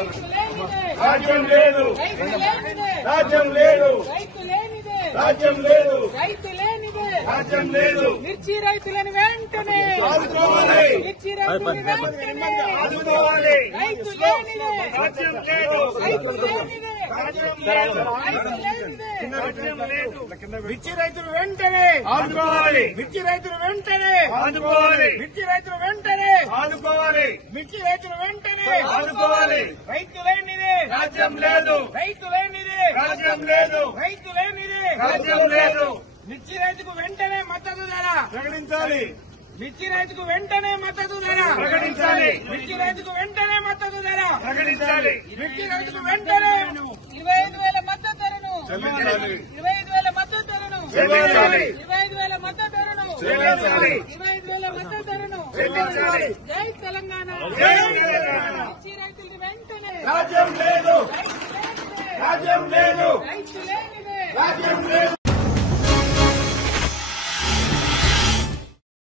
రాజ్యం లేదు, రాజ్యం లేదు, రాజ్యం లేదు, రాజ్యం లేదు. మిర్చి రైతులను వెంటనే ఆదుకోవాలి, మిర్చి రైతులను వెంటనే ఆదుకోవాలి. రైతు లేనిదే రాజ్యం లేదు, రైతు లేనిదే రాజ్యం లేదు, రైతు లేనిదే రాజ్యం లేదు. మిర్చి రైతులు వెంటనే ఆదుకోవాలి, మిర్చి రైతులు వెంటనే ఆదుకోవాలి, మిర్చి రైతులు వెంటనే ఆదుకోవాలి, మిర్చి రైతులు వెంటనే ఆదుకోవాలి. రైతు లేనిదే రాజ్యం లేదు, రైతు లేనిదే రాజ్యం లేదు, రైతు లేనిదే రాజ్యం లేదు. మిర్చి రైతుకు వెంటనే మద్దతు ధర ప్రకటించాలి, మిర్చి రైతుకు వెంటనే మద్దతు ధర ప్రకటించాలి, మిర్చి రైతుకు వెంటనే మద్దతు ధర ప్రకటించాలి. మిర్చి రైతుకు వెంటనే 25,000 మద్దతు ధరను చెల్లించాలి, 25,000 మద్దతు ధరను చెల్లించాలి, 25,000 మద్దతు ధరను చెల్లించాలి, 25,000 మద్దతు ధరను చెల్లించాలి. జై తెలంగాణ జై తెలంగాణ. మిర్చి రైతులకు వెంటనే రాజ్యం లేదు, రైతు లేనిదే రాజ్యం లేదు, రైతు లేనిదే రాజ్యం లేదు.